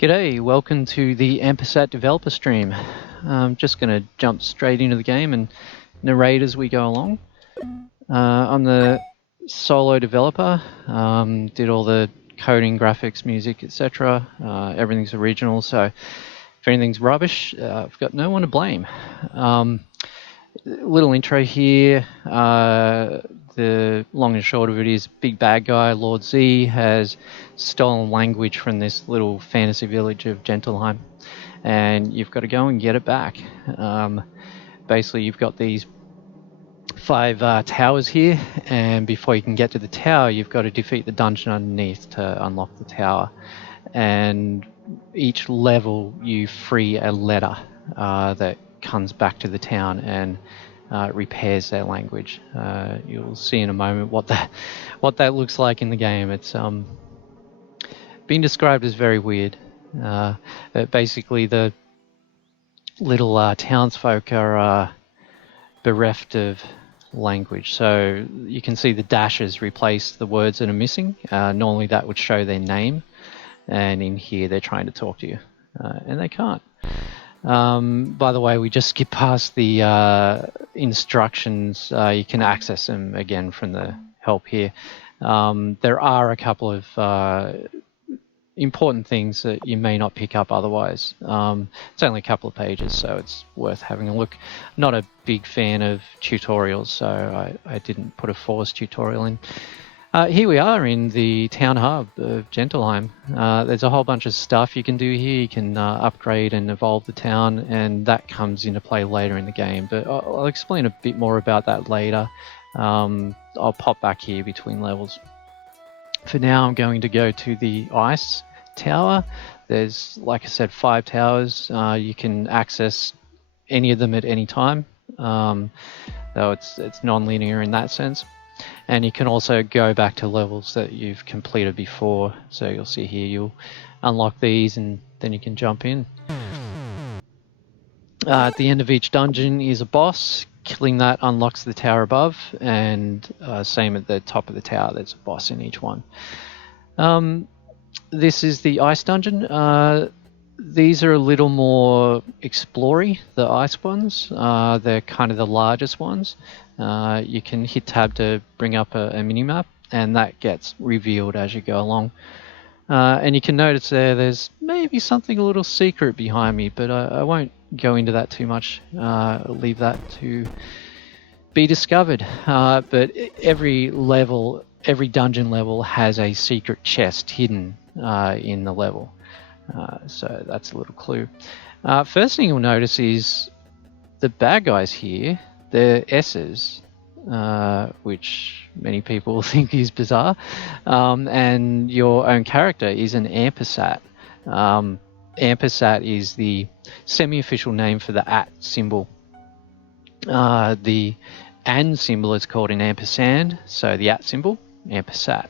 G'day, welcome to the Ampersat developer stream. I'm just going to jump straight into the game and narrate as we go along. I'm the solo developer, did all the coding, graphics, music, etc. Everything's original, so if anything's rubbish, I've got no one to blame. Little intro here. The long and short of it is big bad guy, Lord Z, has stolen language from this little fantasy village of Gentilheim, and you've got to go and get it back. Basically, you've got these 5 towers here, and before you can get to the tower, you've got to defeat the dungeon underneath to unlock the tower. And each level, you free a letter that comes back to the town and repairs their language. You'll see in a moment what that looks like in the game. It's been described as very weird. Basically, the little townsfolk are bereft of language. So you can see the dashes replace the words that are missing. Normally that would show their name, and in here they're trying to talk to you, and they can't. By the way, we just skipped past the instructions. You can access them again from the help here. There are a couple of important things that you may not pick up otherwise. It's only a couple of pages, so it's worth having a look. Not a big fan of tutorials, so I didn't put a forced tutorial in. Here we are in the town hub of Gentilheim. There's a whole bunch of stuff you can do here. You can upgrade and evolve the town, and that comes into play later in the game. But I'll explain a bit more about that later. I'll pop back here between levels. For now, I'm going to go to the ice tower. There's, like I said, 5 towers. You can access any of them at any time, though it's non-linear in that sense. And you can also go back to levels that you've completed before. So you'll see here, you'll unlock these and then you can jump in. At the end of each dungeon is a boss. Killing that unlocks the tower above, and same at the top of the tower, there's a boss in each one. This is the ice dungeon. These are a little more explory, the ice ones. They're kind of the largest ones. You can hit tab to bring up a mini-map, and that gets revealed as you go along. And you can notice there's maybe something a little secret behind me, but I won't go into that too much. Leave that to be discovered. But every dungeon level has a secret chest hidden in the level. So that's a little clue. First thing you'll notice is the bad guys here, they're S's, which many people think is bizarre. And your own character is an Ampersat. Ampersat is the semi-official name for the @ symbol. The AND symbol is called an ampersand, so the @ symbol, Ampersat.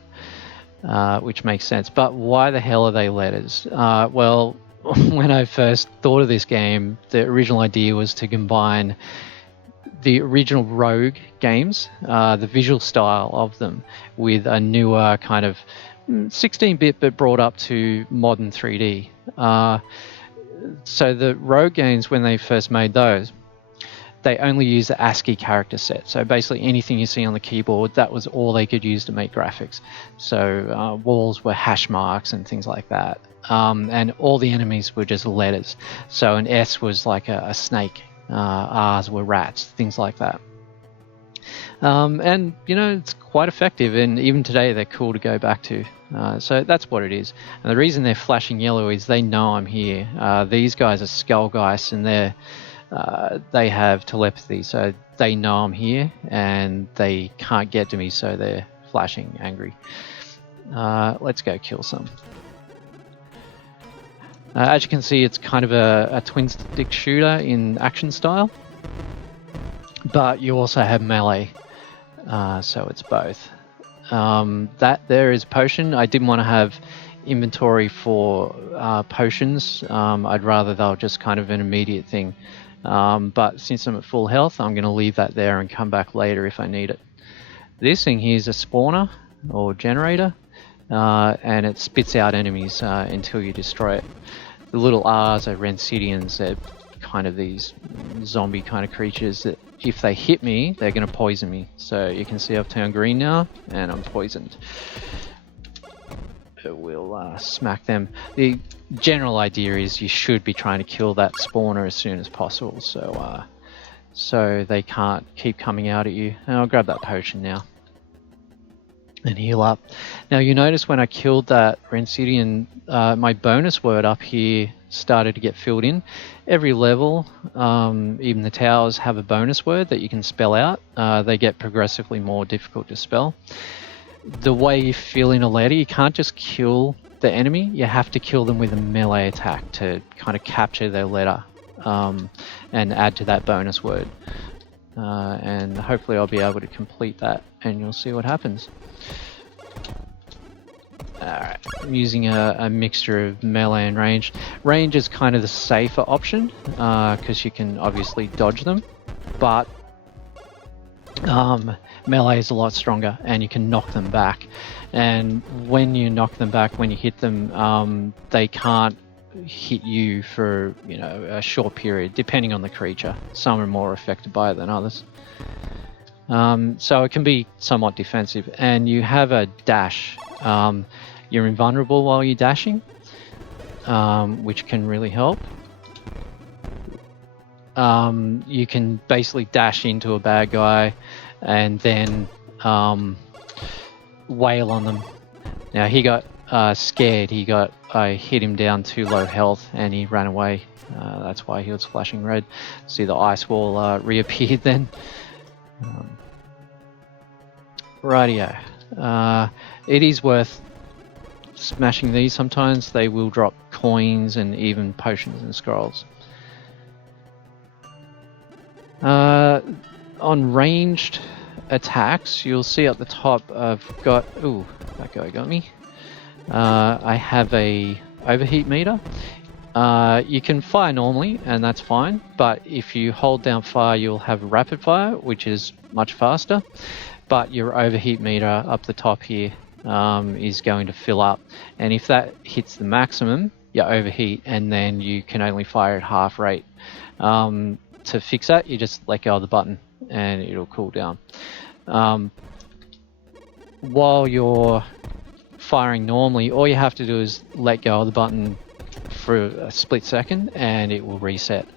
Which makes sense. But why the hell are they letters? Well, when I first thought of this game, the original idea was to combine the original Rogue games, the visual style of them, with a newer kind of 16-bit but brought up to modern 3D. So the Rogue games, when they first made those, they only use the ASCII character set. So basically anything you see on the keyboard, that was all they could use to make graphics. So walls were hash marks and things like that. And all the enemies were just letters. So an S was like a snake. R's were rats, things like that. And, it's quite effective. And even today, they're cool to go back to. So that's what it is. And the reason they're flashing yellow is they know I'm here. These guys are Skullgeists, and they have telepathy, so they know I'm here and they can't get to me, so they're flashing angry. Let's go kill some. As you can see, it's kind of a twin-stick shooter in action style, but you also have melee, so it's both. That there is potion. I didn't want to have inventory for potions. I'd rather they'll just kind of an immediate thing. But since I'm at full health, I'm going to leave that there and come back later if I need it. This thing here is a spawner or generator. and it spits out enemies until you destroy it. The little R's are Rancidians. They're kind of these zombie kind of creatures that if they hit me, they're going to poison me. So you can see I've turned green now, and I'm poisoned. It will smack them. The general idea is you should be trying to kill that spawner as soon as possible, so they can't keep coming out at you. And I'll grab that potion now and heal up. Now you notice when I killed that Rancidian, my bonus word up here started to get filled in. Every level, even the towers, have a bonus word that you can spell out. They get progressively more difficult to spell. The way you fill in a letter, you can't just kill the enemy, you have to kill them with a melee attack to kind of capture their letter and add to that bonus word. And hopefully I'll be able to complete that and you'll see what happens. Alright, I'm using a mixture of melee and range. Range is kind of the safer option because you can obviously dodge them, but melee is a lot stronger and you can knock them back. And when you knock them back, when you hit them, they can't hit you for a short period, depending on the creature. Some are more affected by it than others. So it can be somewhat defensive. And you have a dash. You're invulnerable while you're dashing, which can really help. You can basically dash into a bad guy and then wail on them. Now he got scared. I hit him down to low health and he ran away. That's why he was flashing red. See, the ice wall reappeared then. Rightio. It is worth smashing these sometimes. They will drop coins and even potions and scrolls. On ranged attacks, you'll see at the top I've got... Ooh, that guy got me. I have a overheat meter. You can fire normally, and that's fine, but if you hold down fire, you'll have rapid fire, which is much faster, but your overheat meter up the top here is going to fill up, and if that hits the maximum, you overheat, and then you can only fire at half rate. To fix that, you just let go of the button and it'll cool down. While you're firing normally, all you have to do is let go of the button for a split second and it will reset.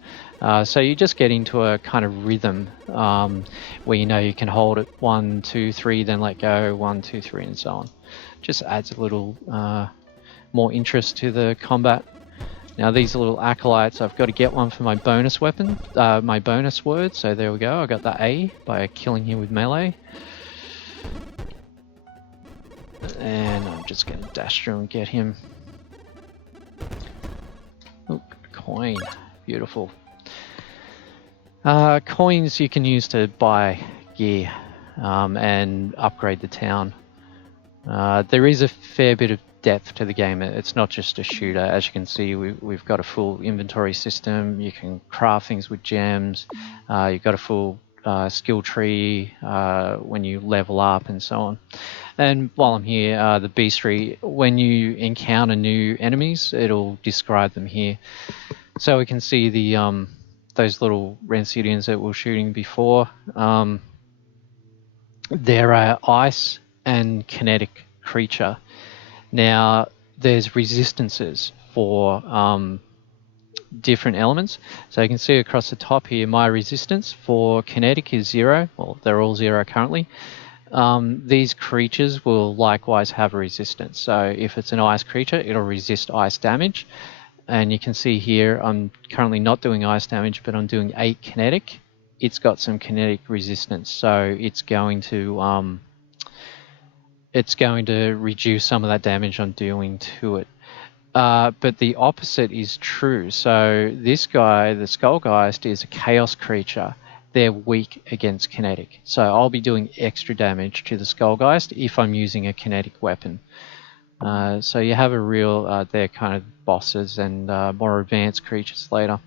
So you just get into a kind of rhythm where you can hold it 1, 2, 3, then let go, 1, 2, 3, and so on. Just adds a little more interest to the combat. Now these little acolytes, I've got to get one for my bonus weapon, my bonus word, so there we go, I got the A by killing him with melee. And I'm just going to dash through and get him. Oop, coin, beautiful. Coins you can use to buy gear and upgrade the town. There is a fair bit of depth to the game. It's not just a shooter. As you can see, we've got a full inventory system. You can craft things with gems. You've got a full skill tree when you level up and so on. And while I'm here, the beastry, when you encounter new enemies, it'll describe them here. So we can see the those little Rancidians that we were shooting before. They're an ice and kinetic creature. Now, there's resistances for different elements. So you can see across the top here, my resistance for kinetic is 0. Well, they're all 0 currently. These creatures will likewise have a resistance. So if it's an ice creature, it'll resist ice damage. And you can see here, I'm currently not doing ice damage, but I'm doing 8 kinetic. It's got some kinetic resistance, so it's going to reduce some of that damage I'm doing to it. But the opposite is true. So this guy, the Skullgeist, is a chaos creature. They're weak against kinetic. So I'll be doing extra damage to the Skullgeist if I'm using a kinetic weapon. So you have a real, they're kind of bosses and more advanced creatures later.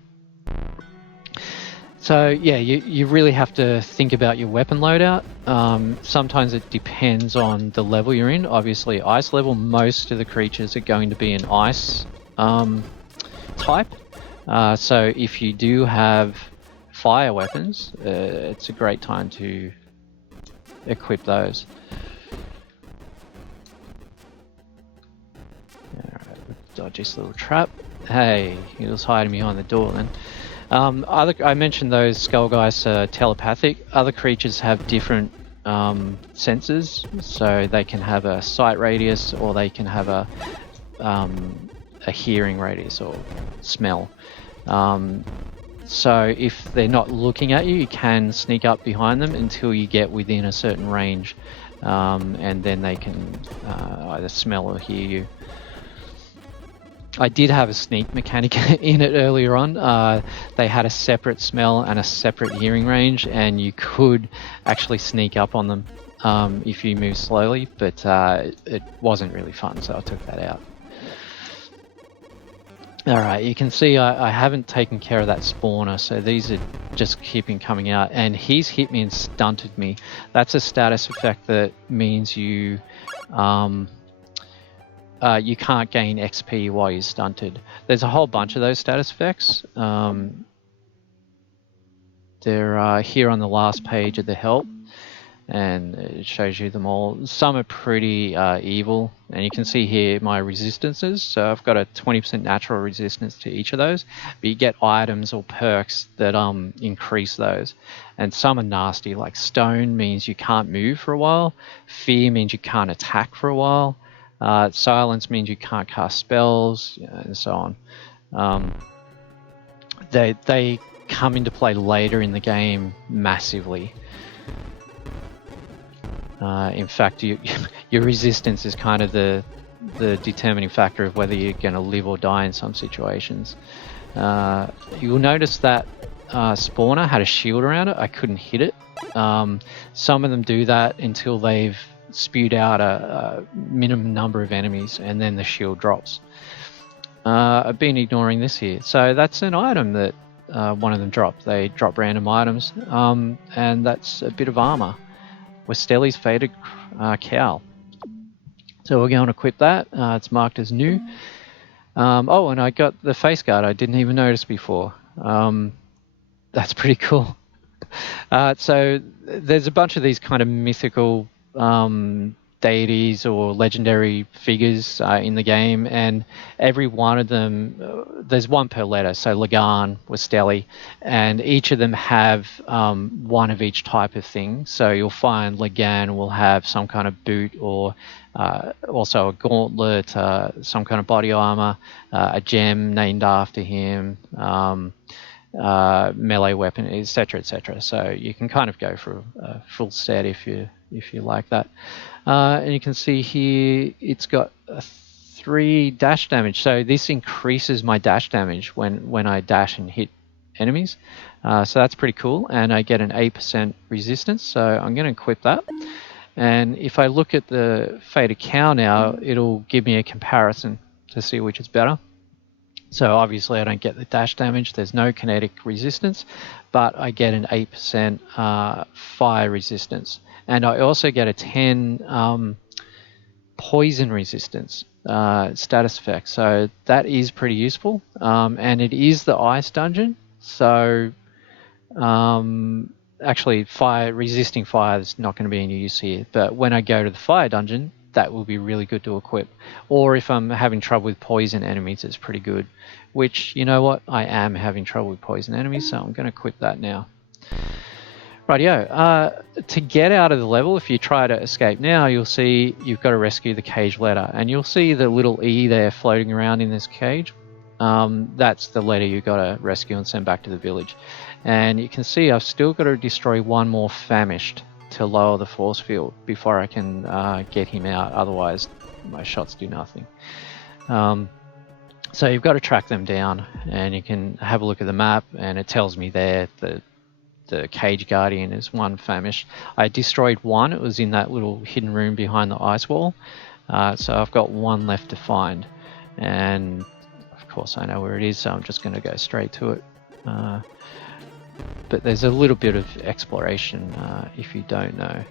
So yeah, you really have to think about your weapon loadout. Sometimes it depends on the level you're in. Obviously, ice level, most of the creatures are going to be an ice type. So if you do have fire weapons, it's a great time to equip those. Alright, dodge this little trap. Hey, he was hiding behind the door then. I mentioned those skull guys are telepathic. Other creatures have different senses, so they can have a sight radius, or they can have a hearing radius or smell. So if they're not looking at you, you can sneak up behind them until you get within a certain range, and then they can either smell or hear you. I did have a sneak mechanic in it earlier on. They had a separate smell and a separate hearing range, and you could actually sneak up on them if you move slowly, but it wasn't really fun, so I took that out. Alright, you can see I haven't taken care of that spawner, so these are just keeping coming out, and he's hit me and stunted me. That's a status effect that means you you can't gain XP while you're stunted. There's a whole bunch of those status effects. They're here on the last page of the help, and it shows you them all. Some are pretty evil, and you can see here my resistances. So I've got a 20% natural resistance to each of those, but you get items or perks that increase those. And some are nasty, like stone means you can't move for a while, fear means you can't attack for a while, silence means you can't cast spells, and so on. They come into play later in the game massively. In fact, your resistance is kind of the determining factor of whether you're going to live or die in some situations. You'll notice that spawner had a shield around it. I couldn't hit it. Some of them do that until they've spewed out a minimum number of enemies, and then the shield drops. I've been ignoring this here. So that's an item that one of them dropped. They drop random items, and that's a bit of armor. Westelli's Faded Cowl. So we're going to equip that. It's marked as new. Oh, and I got the face guard I didn't even notice before. That's pretty cool. So there's a bunch of these kind of mythical deities or legendary figures in the game, and every one of them, there's one per letter, so Lagan, Westelli, and each of them have one of each type of thing. So you'll find Lagan will have some kind of boot, or also a gauntlet, some kind of body armor, a gem named after him, melee weapon, etc., etc. So you can kind of go for a full set if you like that. And you can see here it's got a 3 dash damage. So this increases my dash damage when I dash and hit enemies. So that's pretty cool. And I get an 8% resistance. So I'm going to equip that. And if I look at the Faded Cow now, it'll give me a comparison to see which is better. So obviously I don't get the dash damage, there's no kinetic resistance, but I get an 8% fire resistance. And I also get a 10 poison resistance status effect. So that is pretty useful. And it is the ice dungeon. So actually resisting fire is not going to be any use here. But when I go to the fire dungeon, that will be really good to equip. Or if I'm having trouble with poison enemies, it's pretty good. Which, you know what, I am having trouble with poison enemies, so I'm going to equip that now. Rightio, to get out of the level, if you try to escape now, you'll see you've got to rescue the cage letter. And you'll see the little E there floating around in this cage. That's the letter you've got to rescue and send back to the village. And you can see I've still got to destroy one more famished to lower the force field before I can get him out. Otherwise, my shots do nothing. So you've got to track them down, and you can have a look at the map, and it tells me there that the cage guardian is one famished. I destroyed one. It was in that little hidden room behind the ice wall. So I've got one left to find, and of course I know where it is, so I'm just going to go straight to it. but there's a little bit of exploration if you don't know.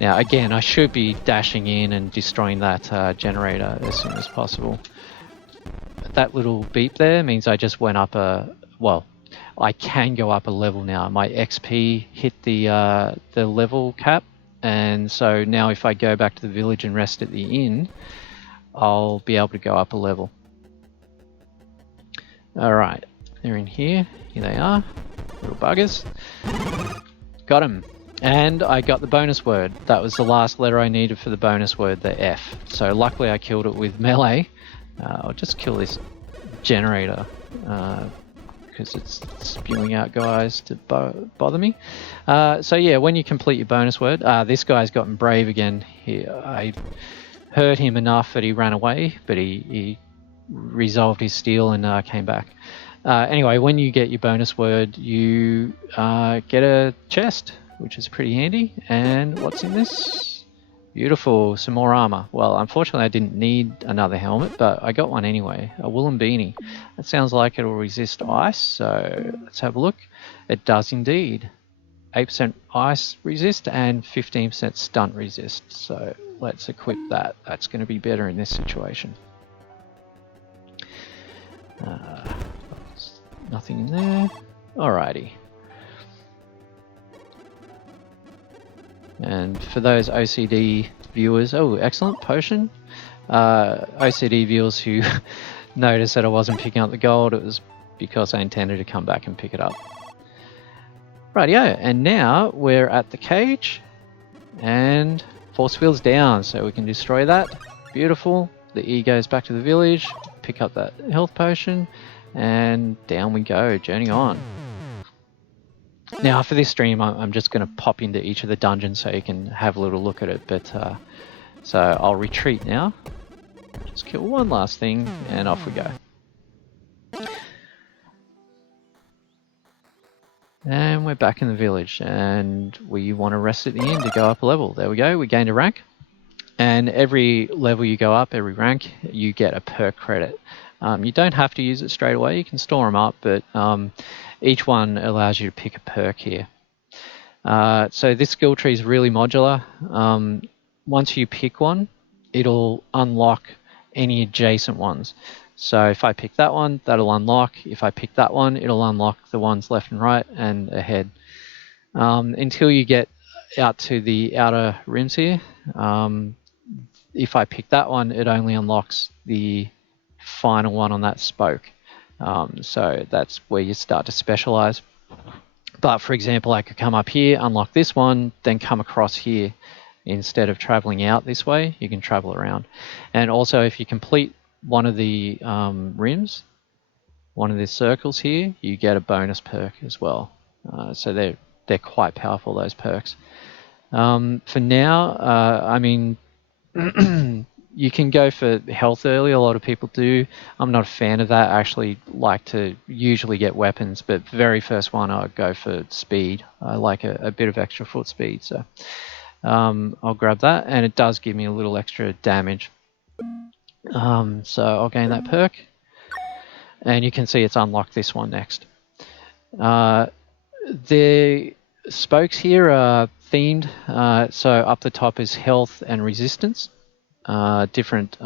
Now again, I should be dashing in and destroying that generator as soon as possible. That little beep there means I just went up I can go up a level now. My XP hit the level cap, and so now if I go back to the village and rest at the inn, I'll be able to go up a level. Alright, they're in here. Here they are. Little buggers. Got them. And I got the bonus word. That was the last letter I needed for the bonus word, the F. So luckily I killed it with melee. I'll just kill this generator because it's spewing out guys to bother me. So yeah, when you complete your bonus word, this guy's gotten brave again. I hurt him enough that he ran away, but he resolved his steal and came back. Anyway, when you get your bonus word, you get a chest, which is pretty handy. And what's in this? Beautiful, some more armor. Well, unfortunately I didn't need another helmet, but I got one anyway. A woolen beanie. That sounds like it'll resist ice, so let's have a look. It does indeed. 8% ice resist and 15% stunt resist. So let's equip that. That's going to be better in this situation. Nothing in there. Alrighty. And for those OCD viewers, oh, excellent potion. OCD viewers who noticed that I wasn't picking up the gold, it was because I intended to come back and pick it up. Rightio, and now we're at the cage, and force field's down, so we can destroy that. Beautiful. The E goes back to the village, pick up that health potion, and down we go, journey on. Now for this stream, I'm just going to pop into each of the dungeons so you can have a little look at it, but so I'll retreat now. Just kill one last thing, and off we go. And we're back in the village, and we want to rest at the inn to go up a level. There we go, we gained a rank. And every level you go up, every rank, you get a perk credit. You don't have to use it straight away, you can store them up, but each one allows you to pick a perk here. So this skill tree is really modular. Once you pick one, it'll unlock any adjacent ones. So if I pick that one, that'll unlock. If I pick that one, it'll unlock the ones left and right and ahead. Until you get out to the outer rims here. If I pick that one, it only unlocks the final one on that spoke. So that's where you start to specialize. But for example, I could come up here, unlock this one, then come across here. Instead of traveling out this way, you can travel around. And also if you complete one of the rims, one of the circles here, you get a bonus perk as well. So they're quite powerful, those perks. For now, I mean, you can go for health early, a lot of people do. I'm not a fan of that. I actually like to usually get weapons, but very first one I'll go for speed. I like a bit of extra foot speed, so I'll grab that, and it does give me a little extra damage. So I'll gain that perk, and you can see it's unlocked this one next. The spokes here are themed, so up the top is health and resistance. Different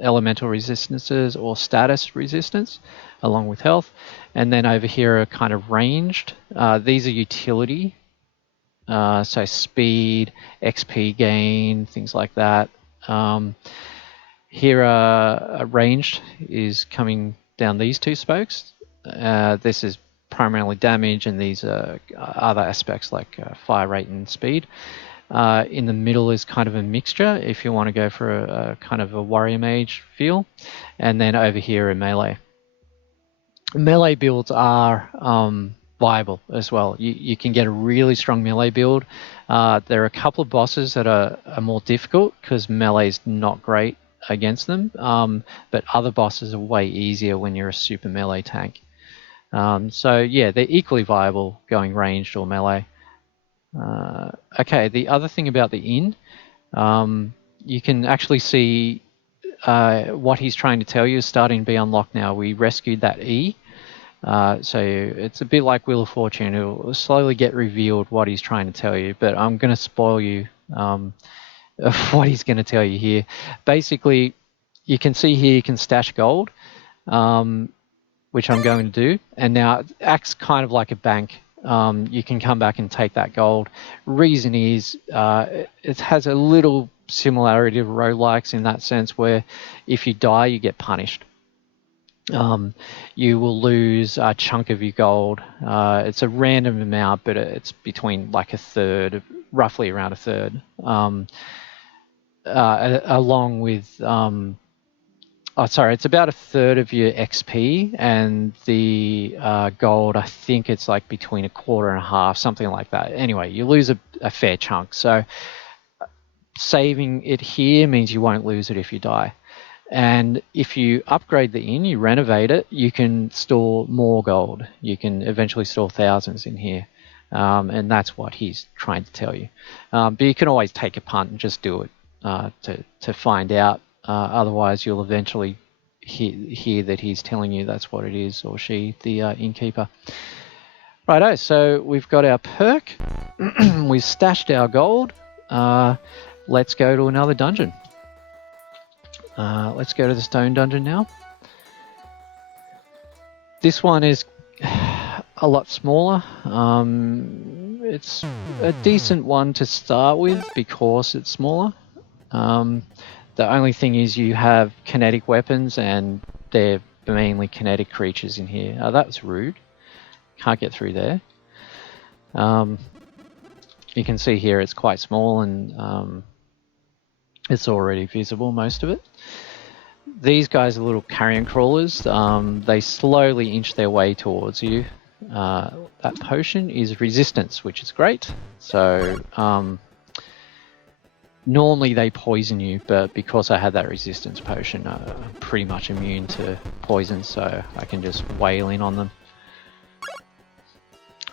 elemental resistances or status resistance along with health, and then over here are kind of ranged. These are utility, so speed, XP gain, things like that. Here are ranged is coming down these two spokes. This is primarily damage, and these are other aspects like fire rate and speed. In the middle is kind of a mixture if you want to go for a kind of a warrior mage feel. And then over here are melee. Melee builds are viable as well. You can get a really strong melee build. There are a couple of bosses that are more difficult because melee is not great against them. But other bosses are way easier when you're a super melee tank. So yeah, they're equally viable going ranged or melee. Okay, the other thing about the inn, you can actually see what he's trying to tell you is starting to be unlocked now. We rescued that E, So it's a bit like Wheel of Fortune. It will slowly get revealed what he's trying to tell you, but I'm going to spoil you of what he's going to tell you here. Basically, you can see here you can stash gold, which I'm going to do, and now it acts kind of like a bank. You can come back and take that gold. Reason is it has a little similarity to roguelikes in that sense, where if you die, you get punished. You will lose a chunk of your gold. It's a random amount, but it's between like a third, roughly around a third, along with it's about a third of your XP, and the gold, I think it's like between a quarter and a half, something like that. Anyway, you lose a fair chunk. So saving it here means you won't lose it if you die. And if you upgrade the inn, you renovate it, you can store more gold. You can eventually store thousands in here. And that's what he's trying to tell you. But you can always take a punt and just do it to find out. Otherwise, you'll eventually hear that he's telling you that's what it is, or she, the innkeeper. Righto, so we've got our perk. We've stashed our gold. Let's go to another dungeon. Let's go to the stone dungeon now. This one is a lot smaller. It's a decent one to start with because it's smaller. The only thing is you have kinetic weapons, and they're mainly kinetic creatures in here. Oh, that was rude. Can't get through there. You can see here it's quite small, and it's already visible, most of it. These guys are little carrion crawlers. They slowly inch their way towards you. That potion is resistance, which is great. So normally they poison you, but because I had that resistance potion, I'm pretty much immune to poison, so I can just wail in on them.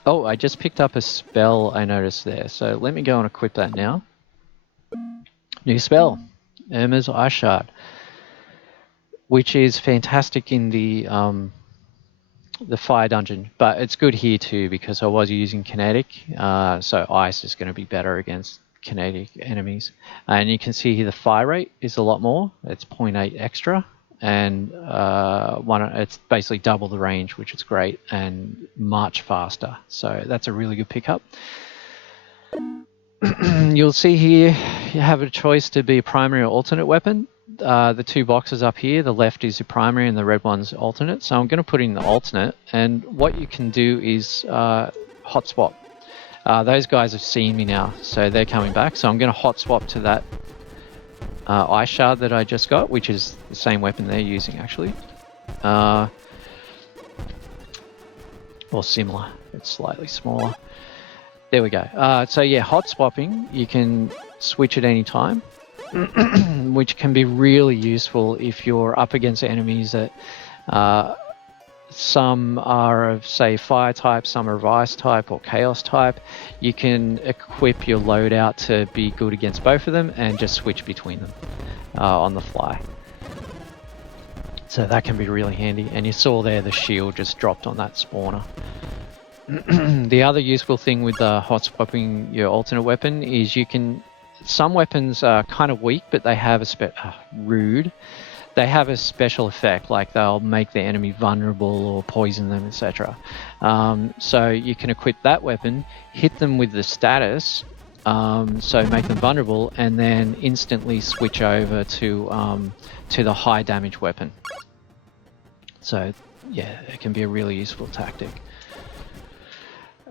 Oh, I just picked up a spell I noticed there, so let me go and equip that now. New spell, Irma's Ice Shard, which is fantastic in the fire dungeon, but it's good here too because I was using kinetic, so ice is going to be better against kinetic enemies. And you can see here the fire rate is a lot more. It's 0.8 extra, and it's basically double the range, which is great, and much faster. So that's a really good pickup. You'll see here you have a choice to be a primary or alternate weapon. The two boxes up here, the left is your primary and the red one's alternate. So I'm going to put in the alternate, and what you can do is hot swap. Those guys have seen me now, so they're coming back. So I'm going to hot swap to that ice shard that I just got, which is the same weapon they're using actually. Or similar, it's slightly smaller. There we go. So yeah, hot swapping, you can switch at any time, which can be really useful if you're up against enemies that some are of, say, fire type, some are of ice type or chaos type. You can equip your loadout to be good against both of them and just switch between them on the fly. So that can be really handy. And you saw there the shield just dropped on that spawner. The other useful thing with hot swapping your alternate weapon is you can... Some weapons are kind of weak, but they have rude. They have a special effect, like they'll make the enemy vulnerable or poison them, etc. So you can equip that weapon, hit them with the status, so make them vulnerable, and then instantly switch over to the high damage weapon. So yeah, it can be a really useful tactic.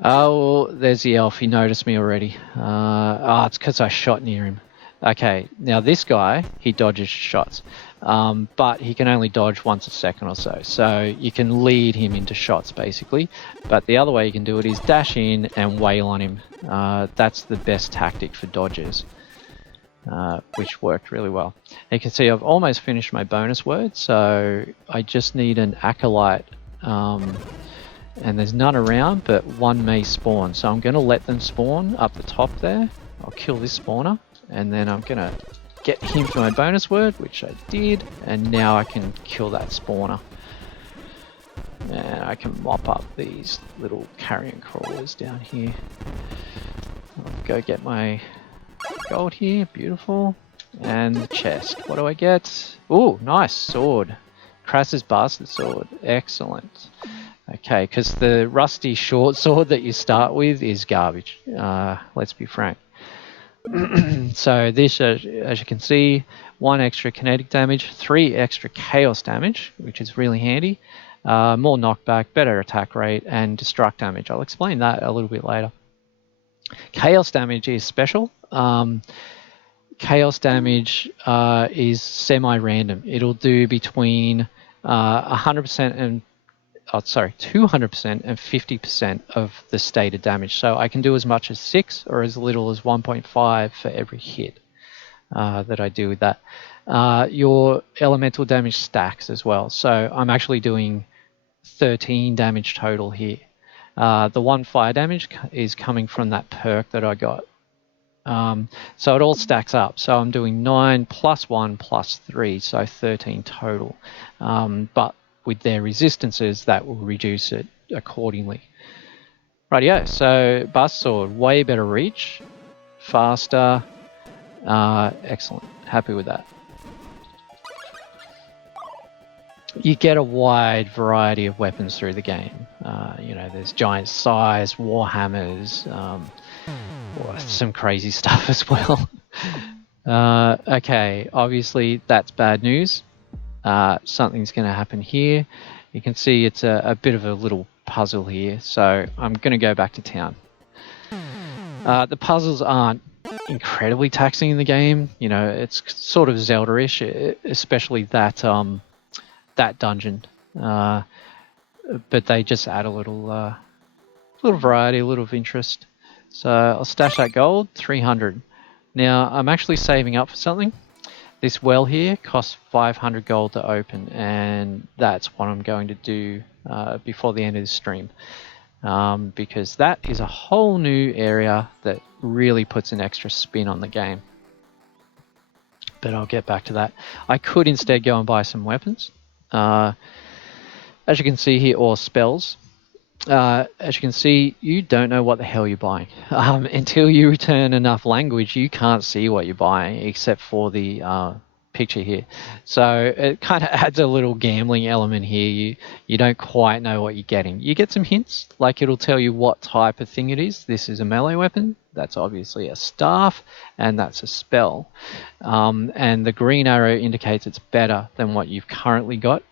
Oh, there's the elf. He noticed me already. It's because I shot near him. Okay, now this guy, he dodges shots, but he can only dodge once a second or so. So you can lead him into shots, basically. But the other way you can do it is dash in and wail on him. That's the best tactic for dodges, which worked really well. You can see I've almost finished my bonus word, so I just need an acolyte. And there's none around, but one may spawn. So I'm going to let them spawn up the top there. I'll kill this spawner, and then I'm going to get him for my bonus word, which I did, and now I can kill that spawner. And I can mop up these little carrion crawlers down here. I'll go get my gold here, beautiful. And the chest. What do I get? Oh, nice sword. Krass's bastard sword. Excellent. Okay, because the rusty short sword that you start with is garbage. Let's be frank. So this, as you can see, 1 extra kinetic damage, 3 extra chaos damage, which is really handy. More knockback, better attack rate, and destruct damage. I'll explain that a little bit later. Chaos damage is special. Chaos damage is semi-random. It'll do between 100% and 200% and 50% of the stated damage. So I can do as much as 6 or as little as 1.5 for every hit that I do with that. Your elemental damage stacks as well. So I'm actually doing 13 damage total here. The 1 fire damage is coming from that perk that I got. So it all stacks up. So I'm doing 9 plus 1 plus 3, so 13 total. But with their resistances, that will reduce it accordingly. Rightio, so Bust Sword, way better reach, faster, excellent, happy with that. You get a wide variety of weapons through the game. You know, there's giant size, warhammers, some crazy stuff as well. Okay, obviously that's bad news. Something's going to happen here. You can see it's a bit of a little puzzle here, so I'm going to go back to town. The puzzles aren't incredibly taxing in the game. You know, it's sort of Zelda-ish, especially that that dungeon. But they just add a little variety, a little interest. So I'll stash that gold, 300. Now I'm actually saving up for something. This well here costs 500 gold to open, and that's what I'm going to do before the end of the stream, because that is a whole new area that really puts an extra spin on the game. But I'll get back to that. I could instead go and buy some weapons. As you can see here, or spells. As you can see, you don't know what the hell you're buying. Until you return enough language, you can't see what you're buying except for the picture here. So it kind of adds a little gambling element here. You don't quite know what you're getting. You get some hints, like it'll tell you what type of thing it is. This is a melee weapon. That's obviously a staff, and that's a spell. And the green arrow indicates it's better than what you've currently got.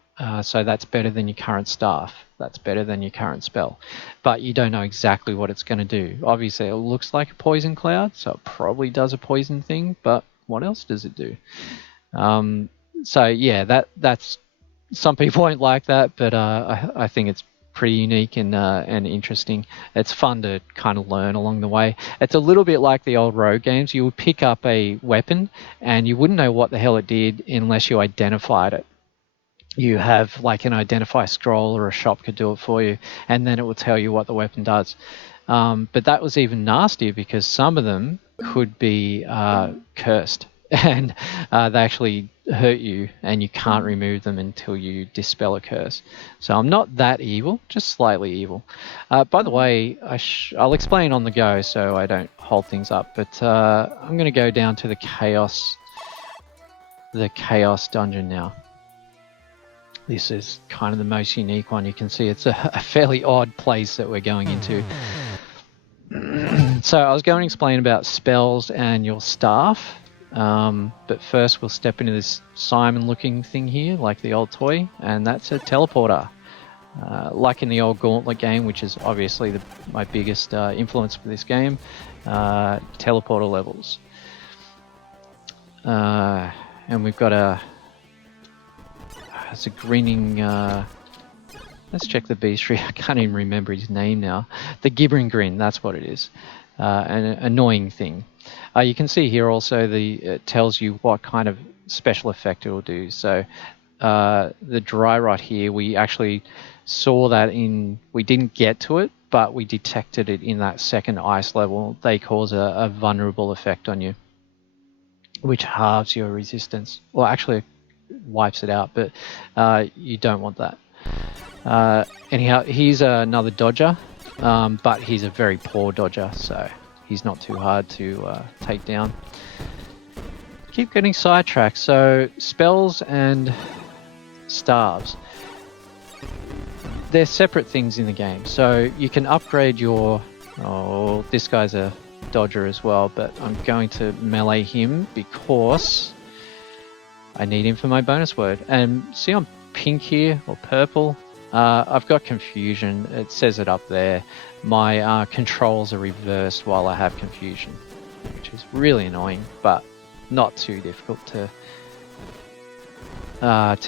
So that's better than your current staff. That's better than your current spell. But you don't know exactly what it's going to do. Obviously, it looks like a poison cloud, so it probably does a poison thing, but what else does it do? So yeah, that's some people won't like that, but I think it's pretty unique and interesting. It's fun to kind of learn along the way. It's a little bit like the old rogue games. You would pick up a weapon, and you wouldn't know what the hell it did unless you identified it. You have like an identify scroll, or a shop could do it for you, and then it will tell you what the weapon does. But that was even nastier because some of them could be cursed, and they actually hurt you, and you can't remove them until you dispel a curse. So I'm not that evil, just slightly evil. By the way, I'll explain on the go so I don't hold things up, but I'm going to go down to the chaos dungeon now. This is kind of the most unique one. You can see it's a fairly odd place that we're going into. So I was going to explain about spells and your staff. But first we'll step into this Simon looking thing here, like the old toy, and that's a teleporter. Like in the old Gauntlet game, which is obviously my biggest influence for this game, teleporter levels. And we've got it's a grinning, let's check the bestiary. I can't even remember his name now. The gibbering grin, that's what it is. An annoying thing. You can see here also it tells you what kind of special effect it will do. So the dry rot here, we actually saw that we didn't get to it, but we detected it in that second ice level. They cause a vulnerable effect on you, which halves your resistance. Well, actually wipes it out, but you don't want that. Anyhow, he's another dodger, but he's a very poor dodger, so he's not too hard to take down. Keep getting sidetracked. So spells and staves, they're separate things in the game. So you can upgrade your... Oh, this guy's a dodger as well, but I'm going to melee him because I need him for my bonus word. And see I'm pink here, or purple? I've got confusion. It says it up there. My controls are reversed while I have confusion, which is really annoying, but not too difficult to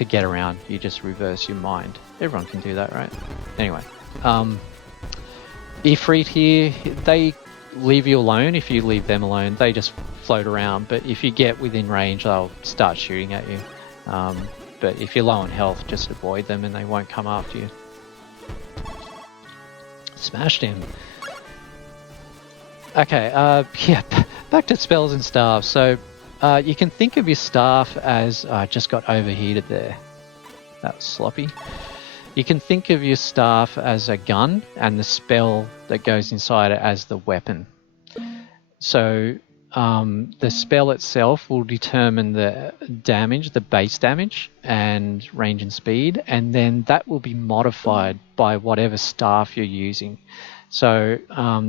get around. You just reverse your mind. Everyone can do that, right? Anyway, Ifrit here, they leave you alone. If you leave them alone, they just float around, but if you get within range, they'll start shooting at you. But if you're low on health, just avoid them and they won't come after you. Smashed him. Okay, yeah, back to spells and staffs. So you can think of your staff as... I just got overheated there. That was sloppy. You can think of your staff as a gun and the spell that goes inside it as the weapon. So the spell itself will determine the damage, the base damage, and range and speed, and then that will be modified by whatever staff you're using. So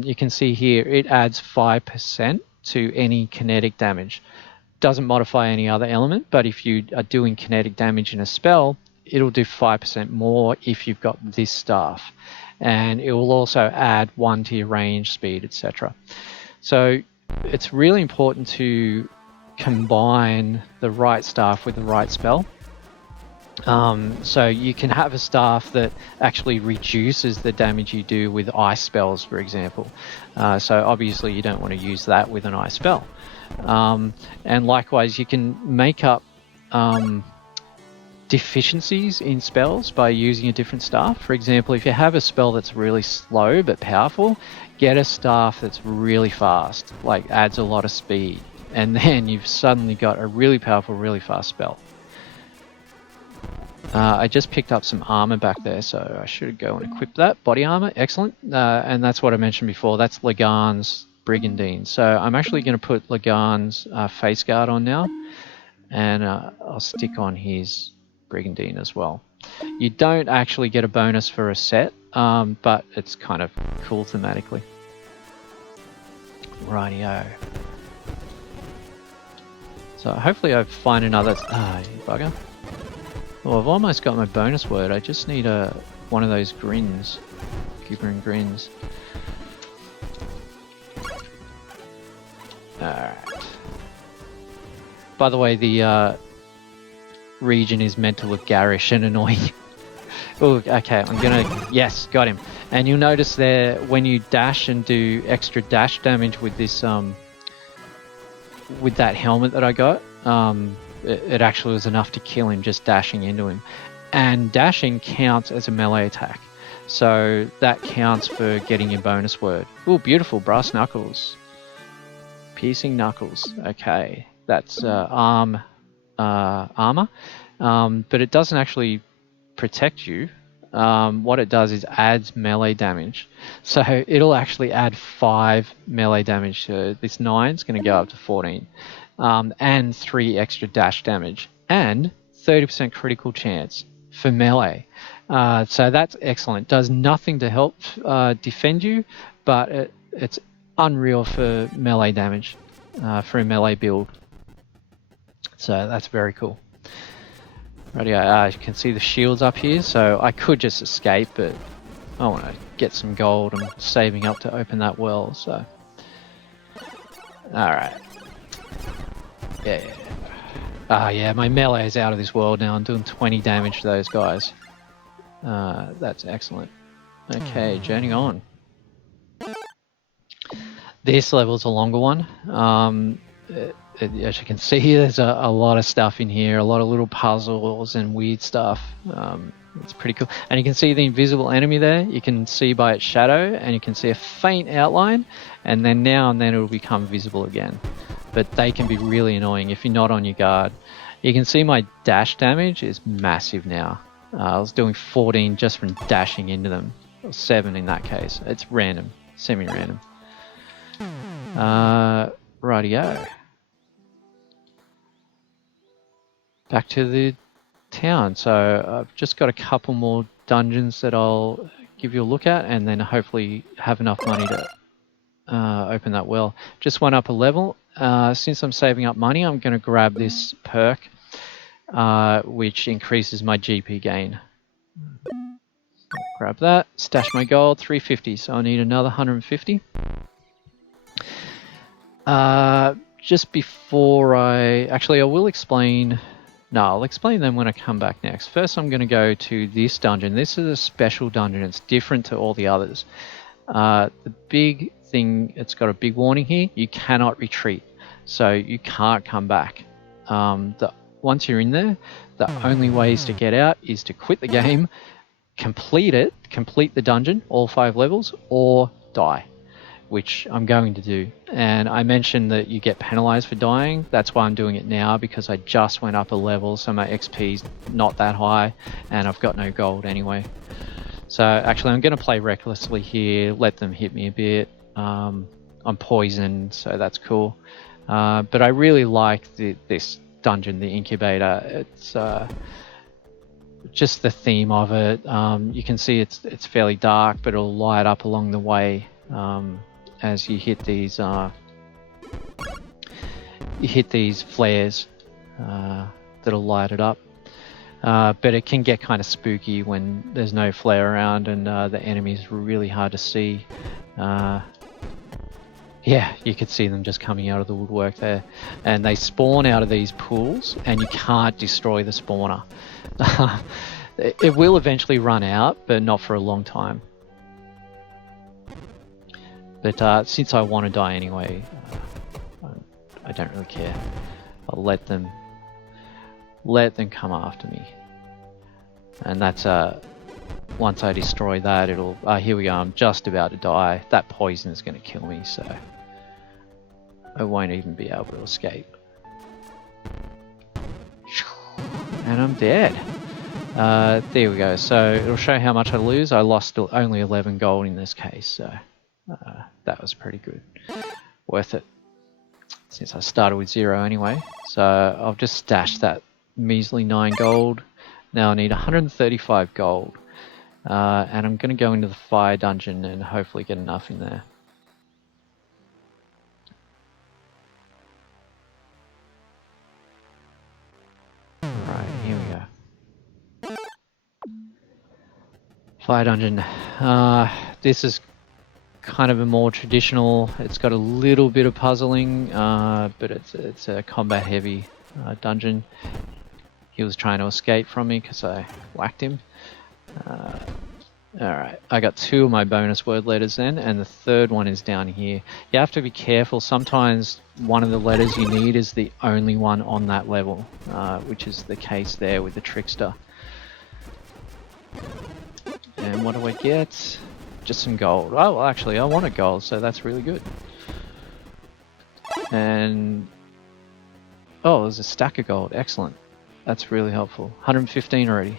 you can see here it adds 5% to any kinetic damage. Doesn't modify any other element, but if you are doing kinetic damage in a spell, it'll do 5% more if you've got this staff. And it will also add 1 to your range, speed, etc. So it's really important to combine the right staff with the right spell. So you can have a staff that actually reduces the damage you do with ice spells, for example. So obviously you don't want to use that with an ice spell. And likewise, you can make up deficiencies in spells by using a different staff. For example, if you have a spell that's really slow but powerful, get a staff that's really fast, like adds a lot of speed, and then you've suddenly got a really powerful, really fast spell. I just picked up some armor back there, so I should go and equip that. Body armor, excellent. And that's what I mentioned before, that's Lagan's Brigandine. So I'm actually going to put Lagan's face guard on now, and I'll stick on his Brigandine as well. You don't actually get a bonus for a set, but it's kind of cool thematically. Rightio. So hopefully I find another... you bugger. Well, I've almost got my bonus word. I just need one of those grins. Gibbering grins. Alright. By the way, the region is meant to look garish and annoying. Oh, okay, I'm gonna... Yes, got him. And you'll notice there, when you dash and do extra dash damage with this, with that helmet that I got, it actually was enough to kill him just dashing into him. And dashing counts as a melee attack. So that counts for getting your bonus word. Oh, beautiful, brass knuckles. Piercing knuckles. Okay, that's armor. But it doesn't actually protect you. What it does is adds melee damage. So it'll actually add 5 melee damage. So this 9 is going to go up to 14. And 3 extra dash damage. And 30% critical chance for melee. So that's excellent. Does nothing to help defend you, but it's unreal for melee damage, for a melee build. So that's very cool. Rightio, you can see the shields up here, so I could just escape, but I want to get some gold. I'm saving up to open that well, so... Alright. Yeah. Yeah, my melee is out of this world now. I'm doing 20 damage to those guys. That's excellent. Okay, journeying on. This level's a longer one. As you can see, there's a lot of stuff in here, a lot of little puzzles and weird stuff. It's pretty cool. And you can see the invisible enemy there. You can see by its shadow, and you can see a faint outline, and then now and then it will become visible again. But they can be really annoying if you're not on your guard. You can see my dash damage is massive now. I was doing 14 just from dashing into them. Or 7 in that case. It's random, semi-random. Rightio. Back to the town. So I've just got a couple more dungeons that I'll give you a look at, and then hopefully have enough money to open that well. Just went up a level. Since I'm saving up money, I'm going to grab this perk, which increases my GP gain. Grab that, stash my gold, 350, so I need another 150. Just before I will explain. No, I'll explain them when I come back next. First, I'm going to go to this dungeon. This is a special dungeon. It's different to all the others. The big thing, it's got a big warning here. You cannot retreat, so you can't come back. Once you're in there, the only ways to get out is to quit the game, complete the dungeon, all 5 levels, or die, which I'm going to do. And I mentioned that you get penalized for dying. That's why I'm doing it now, because I just went up a level, so my XP's not that high, and I've got no gold anyway. So actually I'm going to play recklessly here, let them hit me a bit. I'm poisoned, so that's cool. But I really like this dungeon, the incubator. It's just the theme of it. You can see it's fairly dark, but it'll light up along the way as you hit these flares that'll light it up. But it can get kind of spooky when there's no flare around and the enemy's really hard to see. Yeah, you could see them just coming out of the woodwork there. And they spawn out of these pools, and you can't destroy the spawner. It will eventually run out, but not for a long time. But since I want to die anyway, I don't really care. I'll let them come after me. And that's once I destroy that, it'll here we go. I'm just about to die. That poison is going to kill me, so I won't even be able to escape. And I'm dead. There we go. So it'll show how much I lose. I lost only 11 gold in this case, so that was pretty good. Worth it, since I started with 0 anyway. So I'll just stash that measly 9 gold. Now I need 135 gold. And I'm going to go into the fire dungeon and hopefully get enough in there. Right, here we go. Fire dungeon. This is kind of a more traditional. It's got a little bit of puzzling, but it's a combat heavy dungeon. He was trying to escape from me because I whacked him. Alright, I got 2 of my bonus word letters then, and the third one is down here. You have to be careful. Sometimes one of the letters you need is the only one on that level, which is the case there with the trickster. And what do I get? Just some gold. Oh, well, actually, I wanted gold, so that's really good. And oh, there's a stack of gold. Excellent. That's really helpful. 115 already.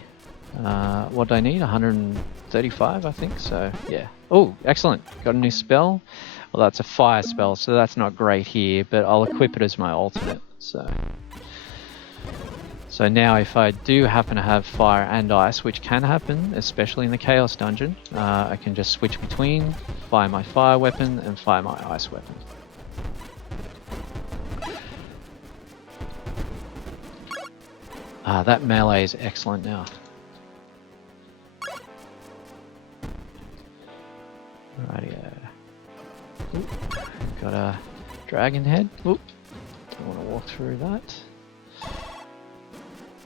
What do I need? 135, I think. So yeah. Oh, excellent. Got a new spell. Well, that's a fire spell, so that's not great here, but I'll equip it as my alternate. So now if I do happen to have fire and ice, which can happen, especially in the Chaos Dungeon, I can just switch between, fire my fire weapon and fire my ice weapon. That melee is excellent now. Rightio. Got a dragon head. Oop. Don't want to walk through that.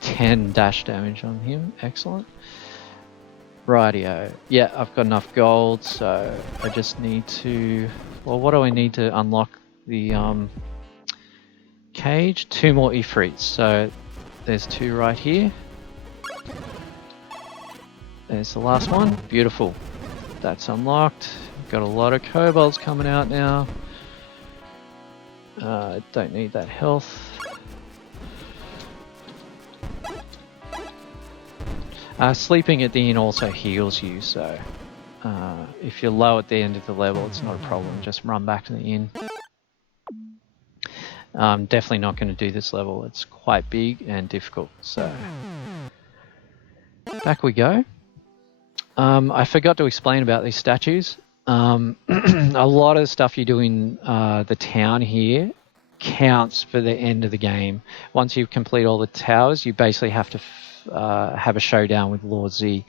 10 dash damage on him. Excellent. Rightio. Yeah, I've got enough gold, so I just need to... Well, what do I need to unlock the cage? 2 more Ifrits. So there's 2 right here. There's the last one. Beautiful. That's unlocked. Got a lot of kobolds coming out now. Don't need that health. Sleeping at the inn also heals you, so if you're low at the end of the level, it's not a problem. Just run back to the inn. I'm definitely not going to do this level. It's quite big and difficult, so back we go. I forgot to explain about these statues. A lot of the stuff you do in the town here counts for the end of the game. Once you complete all the towers, you basically have to have a showdown with Lord Z.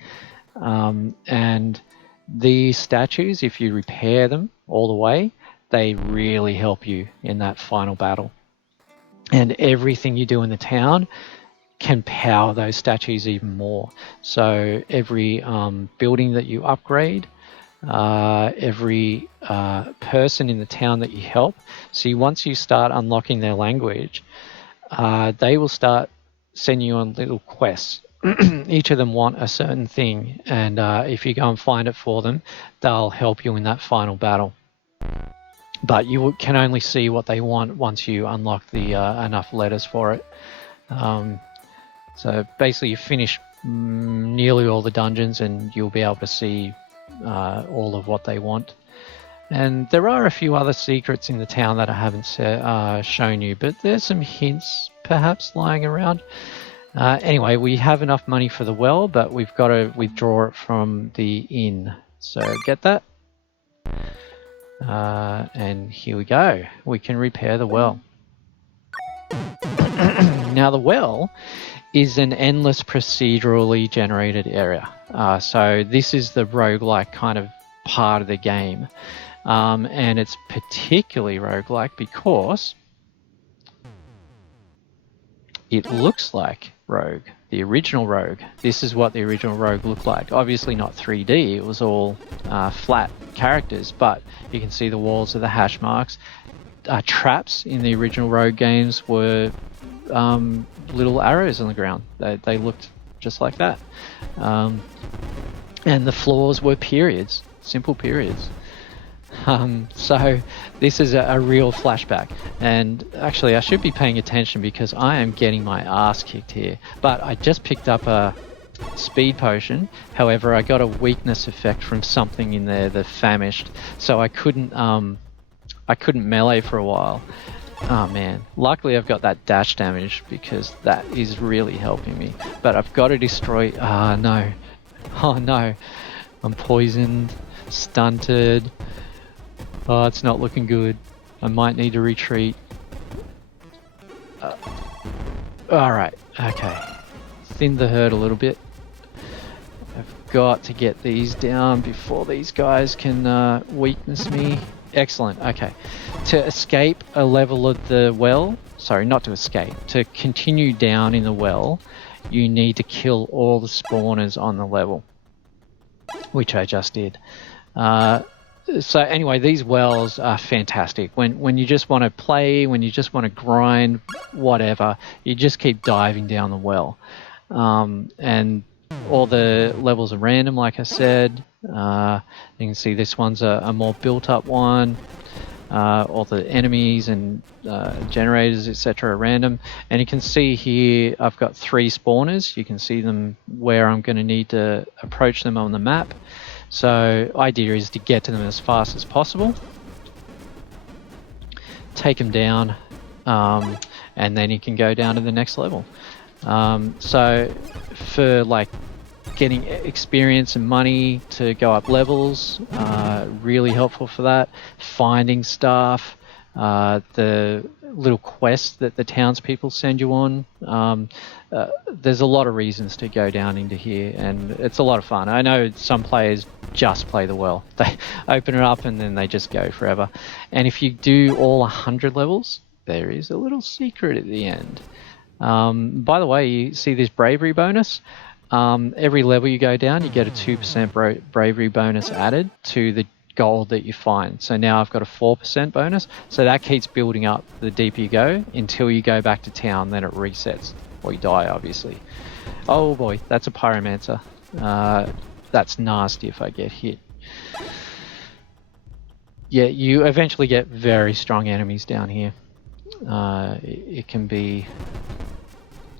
And these statues, if you repair them all the way, they really help you in that final battle. And everything you do in the town can power those statues even more. So every building that you upgrade, every person in the town that you help. See, once you start unlocking their language, they will start sending you on little quests. Each of them want a certain thing, and if you go and find it for them, they'll help you in that final battle. But you can only see what they want once you unlock the enough letters for it. So basically you finish nearly all the dungeons and you'll be able to see all of what they want. And there are a few other secrets in the town that I haven't shown you, but there's some hints perhaps lying around. Anyway, we have enough money for the well, but we've got to withdraw it from the inn. So get that. And here we go. We can repair the well. Now the well is an endless procedurally generated area. So this is the roguelike kind of part of the game. And it's particularly roguelike because it looks like Rogue, the original Rogue. This is what the original Rogue looked like. Obviously not 3D, it was all flat characters, but you can see the walls of the hash marks. Traps in the original Rogue games were little arrows on the ground. They looked just like that. And the floors were periods, simple periods. So this is a real flashback, and actually I should be paying attention because I am getting my ass kicked here. But I just picked up a speed potion. However, I got a weakness effect from something in there that famished, so I couldn't melee for a while. Oh man, luckily I've got that dash damage because that is really helping me. But I've got to destroy... no. Oh no. I'm poisoned, stunted. Oh, it's not looking good. I might need to retreat. Alright, okay. Thinned the herd a little bit. I've got to get these down before these guys can weakness me. Excellent, okay. To escape a level of the well, sorry, not to escape, to continue down in the well, you need to kill all the spawners on the level, which I just did. So anyway, these wells are fantastic. When you just want to play, when you just want to grind, whatever, you just keep diving down the well. And all the levels are random, like I said. You can see this one's a more built-up one. All the enemies and generators, etc. are random. And you can see here I've got 3 spawners. You can see them where I'm going to need to approach them on the map. So idea is to get to them as fast as possible, take them down, and then you can go down to the next level. So for like getting experience and money to go up levels, really helpful for that. Finding stuff, the little quests that the townspeople send you on. There's a lot of reasons to go down into here, and it's a lot of fun. I know some players just play the well. They open it up and then they just go forever. And if you do all 100 levels, there is a little secret at the end. By the way, you see this bravery bonus? Every level you go down, you get a 2% bravery bonus added to the gold that you find. So now I've got a 4% bonus. So that keeps building up the deeper you go until you go back to town, then it resets. Or you die, obviously. Oh boy, that's a pyromancer. That's nasty if I get hit. Yeah, you eventually get very strong enemies down here. It can be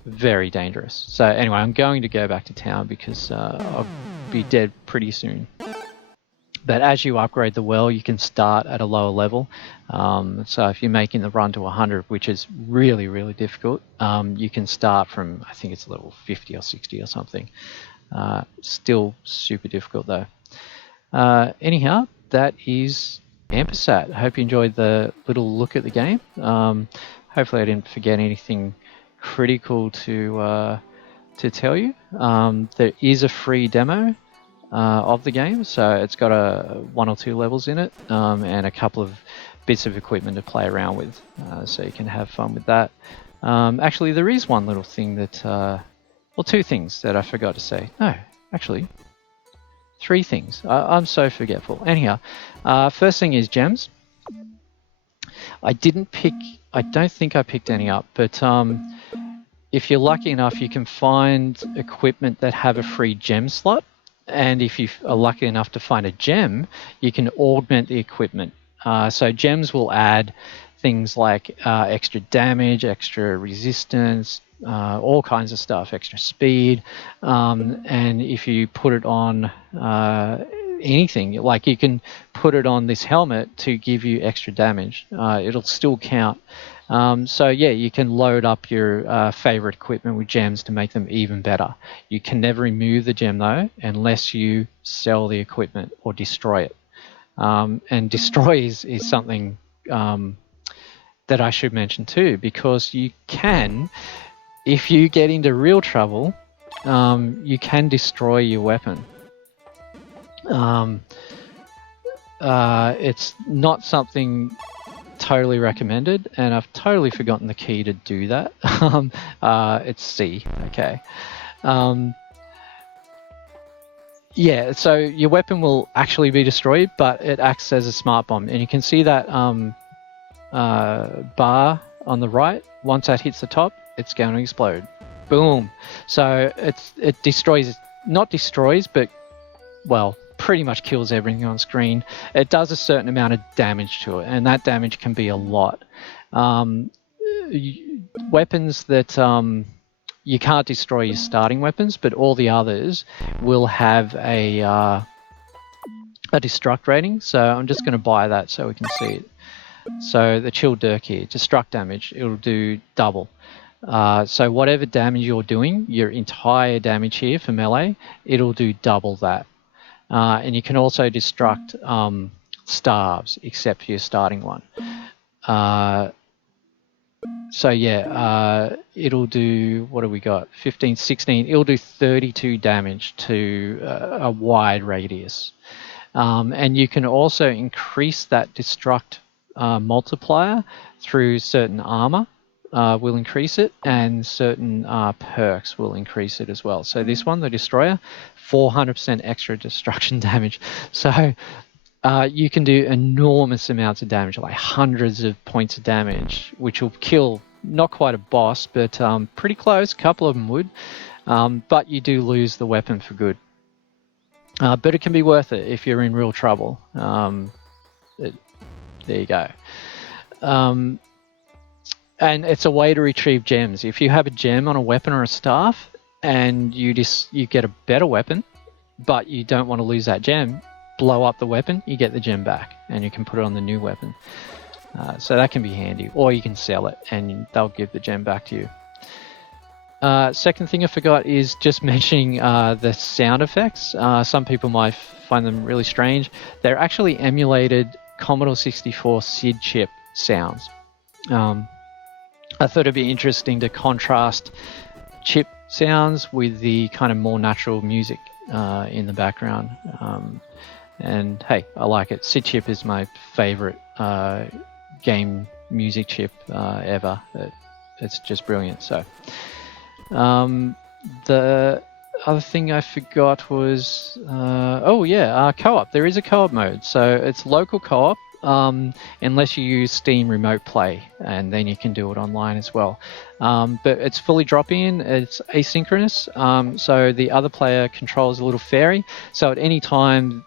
very dangerous. So anyway, I'm going to go back to town because I'll be dead pretty soon. But as you upgrade the well, you can start at a lower level. So if you're making the run to 100, which is really, really difficult, you can start from, I think it's level 50 or 60 or something. Still super difficult though. Anyhow, that is Ampersat. I hope you enjoyed the little look at the game. Hopefully I didn't forget anything critical to tell you. There is a free demo of the game, so it's got 1 or 2 levels in it, and a couple of bits of equipment to play around with, so you can have fun with that. Actually, there is one little thing that, well, 2 things that I forgot to say. No, actually, 3 things. I'm so forgetful. Anyhow, first thing is gems. I don't think I picked any up, but if you're lucky enough, you can find equipment that have a free gem slot. And if you are lucky enough to find a gem, you can augment the equipment. So gems will add things like extra damage, extra resistance, all kinds of stuff, extra speed. And if you put it on anything, like you can put it on this helmet to give you extra damage. It'll still count. So yeah, you can load up your favorite equipment with gems to make them even better. You can never remove the gem though, unless you sell the equipment or destroy it. And destroy is something that I should mention too, because you can, if you get into real trouble, you can destroy your weapon. It's not something totally recommended, and I've totally forgotten the key to do that. It's C. Okay. Yeah, so your weapon will actually be destroyed, but it acts as a smart bomb, and you can see that bar on the right. Once that hits the top, it's going to explode. Boom. So it destroys, not destroys, but well, pretty much kills everything on screen. It does a certain amount of damage to it, and that damage can be a lot. Weapons that you can't destroy your starting weapons, but all the others will have a destruct rating. So I'm just going to buy that so we can see it. So the chill dirk here, destruct damage, it'll do double. So whatever damage you're doing, your entire damage here for melee, it'll do double that. And you can also destruct staves, except for your starting one. So yeah, it'll do, what do we got? 15, 16, it'll do 32 damage to a wide radius. And you can also increase that destruct multiplier through certain armor. Will increase it, and certain perks will increase it as well. So this one, the Destroyer, 400% extra destruction damage. So you can do enormous amounts of damage, like hundreds of points of damage, which will kill not quite a boss, but pretty close. A couple of them would, but you do lose the weapon for good. But it can be worth it if you're in real trouble. There you go. And it's a way to retrieve gems. If you have a gem on a weapon or a staff, and you get a better weapon, but you don't want to lose that gem, blow up the weapon, you get the gem back, and you can put it on the new weapon. So that can be handy. Or you can sell it, and they'll give the gem back to you. Second thing I forgot is just mentioning the sound effects. Some people might find them really strange. They're actually emulated Commodore 64 SID chip sounds. I thought it'd be interesting to contrast chip sounds with the kind of more natural music in the background. And hey, I like it. SID chip is my favorite game music chip ever. It's just brilliant. So the other thing I forgot was, co-op. There is a co-op mode. So it's local co-op. Unless you use Steam Remote Play, and then you can do it online as well. But it's fully drop-in, it's asynchronous, so the other player controls a little fairy, so at any time,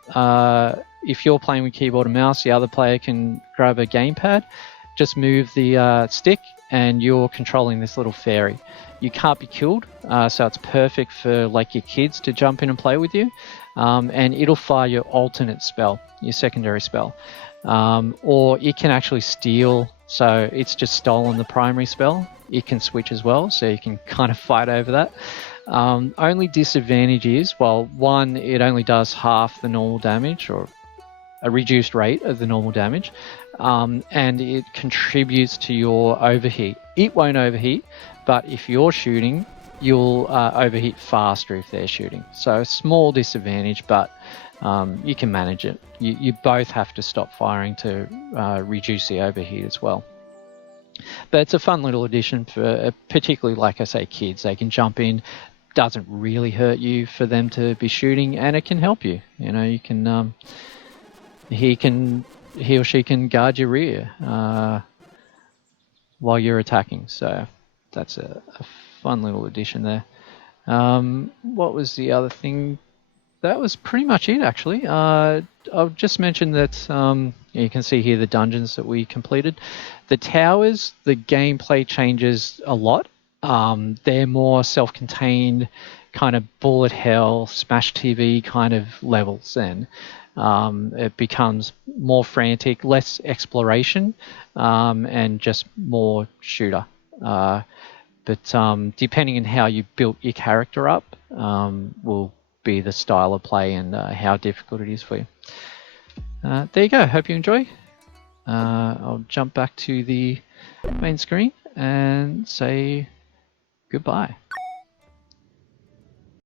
if you're playing with keyboard and mouse, the other player can grab a gamepad, just move the stick and you're controlling this little fairy. You can't be killed, so it's perfect for like your kids to jump in and play with you. And it'll fire your alternate spell, your secondary spell. Or it can actually steal, so it's just stolen the primary spell. It can switch as well, so you can kind of fight over that. Only disadvantage is, well, one, it only does half the normal damage, or a reduced rate of the normal damage, and it contributes to your overheat. It won't overheat, but if you're shooting, you'll overheat faster if they're shooting. So small disadvantage, but you can manage it. You both have to stop firing to reduce the overheat as well. But it's a fun little addition for particularly, like I say, kids. They can jump in. Doesn't really hurt you for them to be shooting, and it can help you. You know, you can he or she can guard your rear while you're attacking. So that's a fun little addition there. What was the other thing? That was pretty much it, actually. I'll just mention that you can see here the dungeons that we completed. The towers, the gameplay changes a lot. They're more self-contained, kind of bullet hell, smash TV kind of levels then. It becomes more frantic, less exploration, and just more shooter. But depending on how you built your character up, will be the style of play and how difficult it is for you. There you go. Hope you enjoy. I'll jump back to the main screen and say goodbye.